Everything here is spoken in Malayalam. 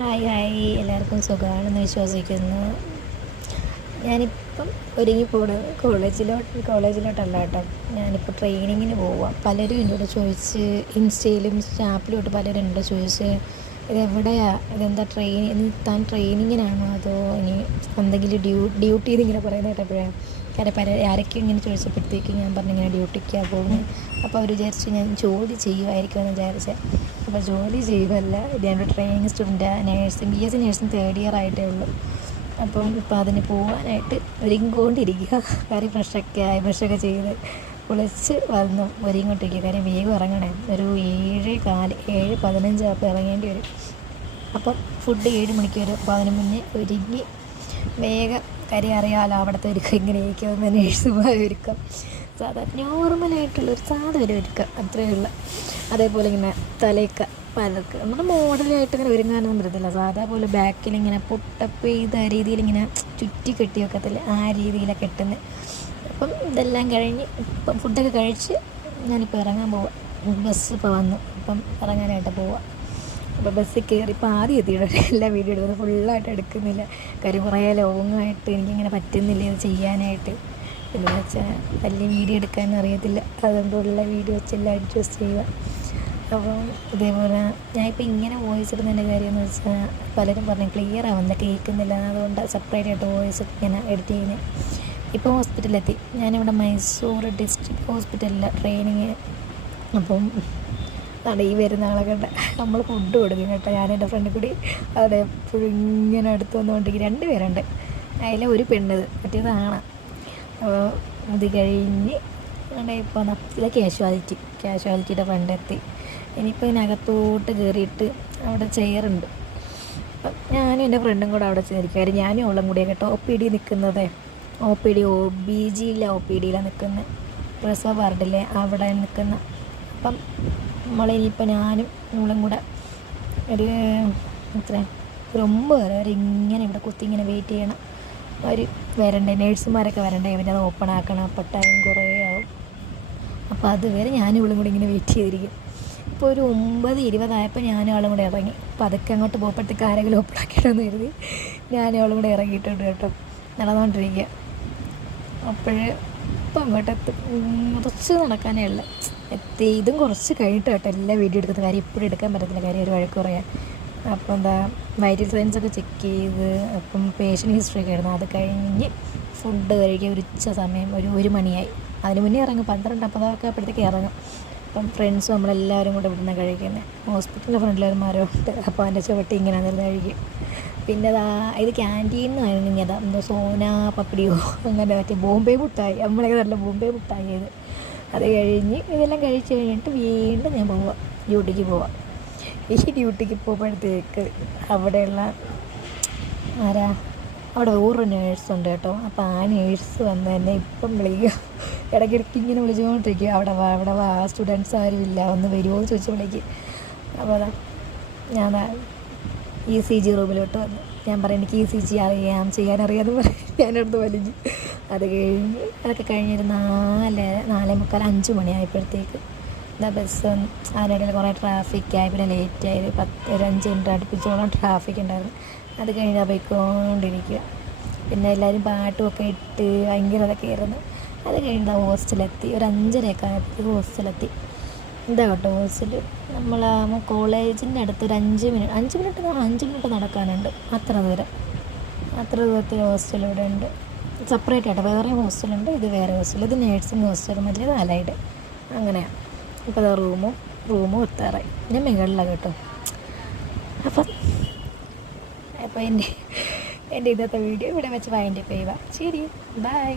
ഹായ് ഹായ്, എല്ലാവർക്കും സുഖമാണെന്ന് വിശ്വസിക്കുന്നു. ഞാനിപ്പം ഒരുങ്ങി പോകുന്നത് കോളേജിലോട്ടല്ല കേട്ടോ. ഞാനിപ്പോൾ ട്രെയിനിങ്ങിന് പോവാം. പലരും എന്നോട് ചോദിച്ച്, ഇൻസ്റ്റയിലും സ്നാപ്പിലോട്ട് പലരും എന്നോട് ചോദിച്ച്, ഇതെവിടെയാണ്, ഇതെന്താ താൻ ട്രെയിനിങ്ങിനാണോ അതോ ഇനി എന്തെങ്കിലും ഡ്യൂട്ടി എന്നിങ്ങനെ പറയുന്നത് കേട്ടപ്പോഴാണ്. കാരണം ആരൊക്കെയും ഇങ്ങനെ ചോദിച്ചപ്പോഴത്തേക്കും ഞാൻ പറഞ്ഞിങ്ങനെ ഡ്യൂട്ടിക്കാണ് പോകുന്നത്. അപ്പോൾ അവർ വിചാരിച്ചു ഞാൻ ജോലി ചെയ്യുമായിരിക്കുമെന്ന് വിചാരിച്ചത്. അപ്പോൾ ജോലി ചെയ്യുമല്ല, ഞാനൊരു ട്രെയിനിങ് സ്റ്റുഡൻറ്റാണ്. BSc നേഴ്സിംഗ് തേർഡ് ഇയർ ആയിട്ടേ ഉള്ളൂ. അപ്പം ഇപ്പം അതിന് പോകാനായിട്ട് ഒരുങ്ങിക്കൊണ്ടിരിക്കുക. കാര്യം ബ്രഷൊക്കെ ചെയ്ത് കുളിച്ച് വന്ന് ഒരുങ്ങിക്കൊണ്ടിരിക്കുക. കാര്യം വേഗം ഇറങ്ങണേ, ഒരു 7:15 ആകുമ്പോൾ ഇറങ്ങേണ്ടി വരും. അപ്പം ഫുഡ് 7 മണിക്ക് വരും. അപ്പോൾ അതിന് മുന്നേ ഒരുങ്ങി വേഗം കാര്യം അറിയാമല്ലോ അവിടുത്തെ ഒരുക്കം ഇങ്ങനെയൊക്കെയാവുന്ന നേഴ്സുമാർ ഒരുക്കം നോർമലായിട്ടുള്ളൊരു ഒരു ഒരുക്കം അത്രയേ ഉള്ളൂ. അതേപോലെ ഇങ്ങനെ തലയൊക്കെ പലർക്ക് നമ്മുടെ മോഡലായിട്ട് ഇങ്ങനെ ഒരുങ്ങാനൊന്നും പറ്റത്തില്ല. സാധാ പോലെ ബാക്കിലിങ്ങനെ പൊട്ടപ്പ് ചെയ്ത രീതിയിലിങ്ങനെ ചുറ്റി കെട്ടി വെക്കത്തില്ല, ആ രീതിയിലാണ് കെട്ടുന്നത്. അപ്പം ഇതെല്ലാം കഴിഞ്ഞ് ഇപ്പം ഫുഡൊക്കെ കഴിച്ച് ഞാനിപ്പോൾ ഇറങ്ങാൻ പോവാം. ബസ് ഇപ്പോൾ വന്നു, ഇപ്പം ഇറങ്ങാനായിട്ട് പോവാം. അപ്പോൾ ബസ്സിൽ കയറി ഇപ്പോൾ ആദ്യം എത്തിയിട്ട് എല്ലാ വീഡിയോ എടുക്കുന്നത് ഫുള്ളായിട്ട് എടുക്കുന്നില്ല. കാര്യം കുറേ ലോങ്ങായിട്ട് എനിക്കിങ്ങനെ പറ്റുന്നില്ല ഇത് ചെയ്യാനായിട്ട്. എന്ന് വെച്ചാൽ വലിയ വീഡിയോ എടുക്കാൻ അറിയത്തില്ല, അതുകൊണ്ടുള്ള വീഡിയോ വെച്ചെല്ലാം അഡ്ജസ്റ്റ് ചെയ്യുക. അപ്പം ഇതേപോലെ ഞാനിപ്പോൾ ഇങ്ങനെ വോയിസ് ഇടുന്നതിൻ്റെ കാര്യം എന്ന് വെച്ചാൽ പലരും പറഞ്ഞു ക്ലിയർ ആവുന്നില്ല, കേൾക്കുന്നില്ല, അതുകൊണ്ട് സെപ്പറേറ്റ് ആയിട്ട് വോയിസ് ഇങ്ങനെ എഡിറ്റ് ചെയ്യുന്നത്. ഇപ്പോൾ ഹോസ്പിറ്റലിലെത്തി. ഞാനിവിടെ മൈസൂർ ഡിസ്ട്രിക്ട് ഹോസ്പിറ്റലിലെ ട്രെയിനിങ്. അപ്പം അവിടെ ഈ വരുന്ന ആളൊക്കെ നമ്മൾ ഫുഡ് കൊടുക്കും കേട്ടോ. ഞാനെൻ്റെ ഫ്രണ്ടിൽ കൂടി അവിടെ എപ്പോഴും ഇങ്ങനെ അടുത്ത് വന്നുകൊണ്ടിരിക്കും. 2 പേരുണ്ട്, അതിലെ ഒരു പെണ്ണത്, മറ്റേതാണ്. അപ്പോൾ ഇത് കഴിഞ്ഞ് അവിടെ ഇപ്പോൾ ഇത് കാഷ്വാലിറ്റിയുടെ ഫ്രണ്ടെത്തി. ഇനിയിപ്പോൾ ഇതിനകത്തോട്ട് കയറിയിട്ട് അവിടെ ചെയറുണ്ട്. അപ്പം ഞാനും എൻ്റെ ഫ്രണ്ടും കൂടെ അവിടെ ചെന്നിരിക്കും. കാര്യം ഞാനും അവളും കൂടിയാണ് കേട്ടോ OPD നിൽക്കുന്നത്. OPDയിലാണ് നിൽക്കുന്നത്, പ്രസവ വാർഡിലെ അവിടെ നിൽക്കുന്ന. അപ്പം നമ്മളിനിയിപ്പോൾ ഞാനും അവളും കൂടെ ഒരു 9 വരെ ഇങ്ങനെ ഇവിടെ കുത്തി ഇങ്ങനെ വെയിറ്റ് ചെയ്യണം. അവർ വരണ്ടേ, നേഴ്സുമാരൊക്കെ വരണ്ടേ, അവരത് ഓപ്പൺ ആക്കണം. അപ്പോൾ ടൈം കുറേ ആവും. അപ്പോൾ അതുവരെ ഞാനും ഇവളും കൂടി ഇങ്ങനെ വെയിറ്റ് ചെയ്തിരിക്കും. ഇപ്പോൾ ഒരു 9:20 ആയപ്പോൾ ഞാനും അവളും കൂടെ ഇറങ്ങി. അപ്പോൾ അതൊക്കെ അങ്ങോട്ട് പോകുമ്പോഴത്തേക്ക് ആരെങ്കിലും ഓപ്പൺ ആക്കിയിട്ടെന്ന് കരുതി ഞാനും അവളും കൂടെ ഇറങ്ങിയിട്ടുണ്ട് കേട്ടോ. നടന്നുകൊണ്ടിരിക്കുക. അപ്പോഴേ ഇപ്പം അങ്ങോട്ടെത്തും, കുറച്ച് നടക്കാനേ ഉള്ളു. ഇതും കുറച്ച് കഴിഞ്ഞിട്ട് കേട്ടോ എല്ലാ വീഡിയോ എടുക്കുന്ന. കാര്യം ഇപ്പോഴും എടുക്കാൻ പറ്റത്തില്ല, കാര്യം ഒരു വഴക്ക് പറയാൻ. അപ്പോൾ എന്താ വൈറ്റൽ സയൻസൊക്കെ ചെക്ക് ചെയ്ത്, അപ്പം പേഷ്യൻ്റ് ഹിസ്റ്ററി ഒക്കെ ആയിരുന്നു. അത് കഴിഞ്ഞ് ഫുഡ് കഴിക്കാൻ ഒരു ഉച്ച സമയം, ഒരു 1 മണിയായി. അതിന് മുന്നേ ഇറങ്ങും, 12:50 അപ്പോഴത്തേക്ക് ഇറങ്ങും. അപ്പം ഫ്രണ്ട്സും നമ്മളെല്ലാവരും കൂടെ ഇവിടുന്ന് കഴിക്കുന്നത്. ഹോസ്പിറ്റലിൻ്റെ ഫ്രണ്ടിലൊരു മരമുണ്ട്, അപ്പോൾ അതിൻ്റെ ചുവട്ടി ഇങ്ങനെ നിന്ന് കഴിക്കും. പിന്നെ ഇത് ക്യാൻറ്റീനിൽ നിന്നായിരുന്നു. എന്തോ സോന പപ്പടിയോ അങ്ങനെ മറ്റേ ബോംബെ മുട്ടായി, നമ്മളൊക്കെ നല്ല ബോംബെ മുട്ടായി ചെയ്ത്. അത് കഴിഞ്ഞ് ഇതെല്ലാം കഴിച്ച് കഴിഞ്ഞിട്ട് വീണ്ടും ഞാൻ ഡ്യൂട്ടിക്ക് പോവാം. ഈ ഡ്യൂട്ടിക്ക് പോകുമ്പോഴത്തേക്ക് അവിടെയുള്ള അവിടെ വേറൊരു നേഴ്സുണ്ട് കേട്ടോ. അപ്പോൾ ആ നേഴ്സ് വന്ന് തന്നെ ഇപ്പം വിളിക്കുക, ഇടയ്ക്കിടയ്ക്ക് ഇങ്ങനെ വിളിച്ചുകൊണ്ടിരിക്കുക. അവിടെ വാ സ്റ്റുഡൻസ് ആരും ഇല്ല, ഒന്ന് വരുമോ എന്ന് ചോദിച്ച് വിളിക്കും. അപ്പോൾ അതാ ഞാൻ ECG റൂമിലോട്ട് വന്നു. ഞാൻ പറയും എനിക്ക് ECG ചെയ്യാനറിയാമെന്ന് പറയും. ഞാനടുത്ത് വലിഞ്ഞു. അതൊക്കെ കഴിഞ്ഞൊരു 4:45 5 മണിയായപ്പോഴത്തേക്ക് ബസ് അതിനിടയിൽ കുറേ ട്രാഫിക്കായി. പിന്നെ ലേറ്റായി, ഒരു 5 മിനിറ്റ് അടുപ്പിച്ചോളം ട്രാഫിക് ഉണ്ടായിരുന്നു. അത് കഴിഞ്ഞാൽ പോയിക്കൊണ്ടിരിക്കുക. പിന്നെ എല്ലാവരും പാട്ടുമൊക്കെ ഇട്ട് ഭയങ്കര ഇതൊക്കെ ആയിരുന്നു. അത് കഴിഞ്ഞാൽ ഹോസ്റ്റലെത്തി. ഒരു 5:30 ആയപ്പോഴത്തേക്ക് ഹോസ്റ്റലെത്തി. ഇതാ കേട്ടോ ഹോസ്റ്റൽ. നമ്മൾ കോളേജിൻ്റെ അടുത്ത് ഒരു 5 മിനിറ്റ് നടക്കാനുണ്ട്. അത്ര ദൂരത്തിൽ ഹോസ്റ്റൽ ഇവിടെ ഉണ്ട്. സെപ്പറേറ്റ് ആയിട്ട് വേറെ ഹോസ്റ്റലുണ്ട്. ഇത് വേറെ ഹോസ്റ്റൽ. ഇത് നേഴ്സിംഗ് ഹോസ്റ്റൽ, മറ്റേത് അലൈഡ്. അങ്ങനെയാണ്. ഇപ്പോൾ അത് റൂമും എത്താറായി. ഞാൻ മുകളിലാണ് കേട്ടോ. അപ്പോൾ എൻ്റെ ഇന്നത്തെ വീഡിയോ ഇവിടെ വെച്ച് വൈൻഡപ്പ് ചെയ്യുക. ശരി, ബൈ.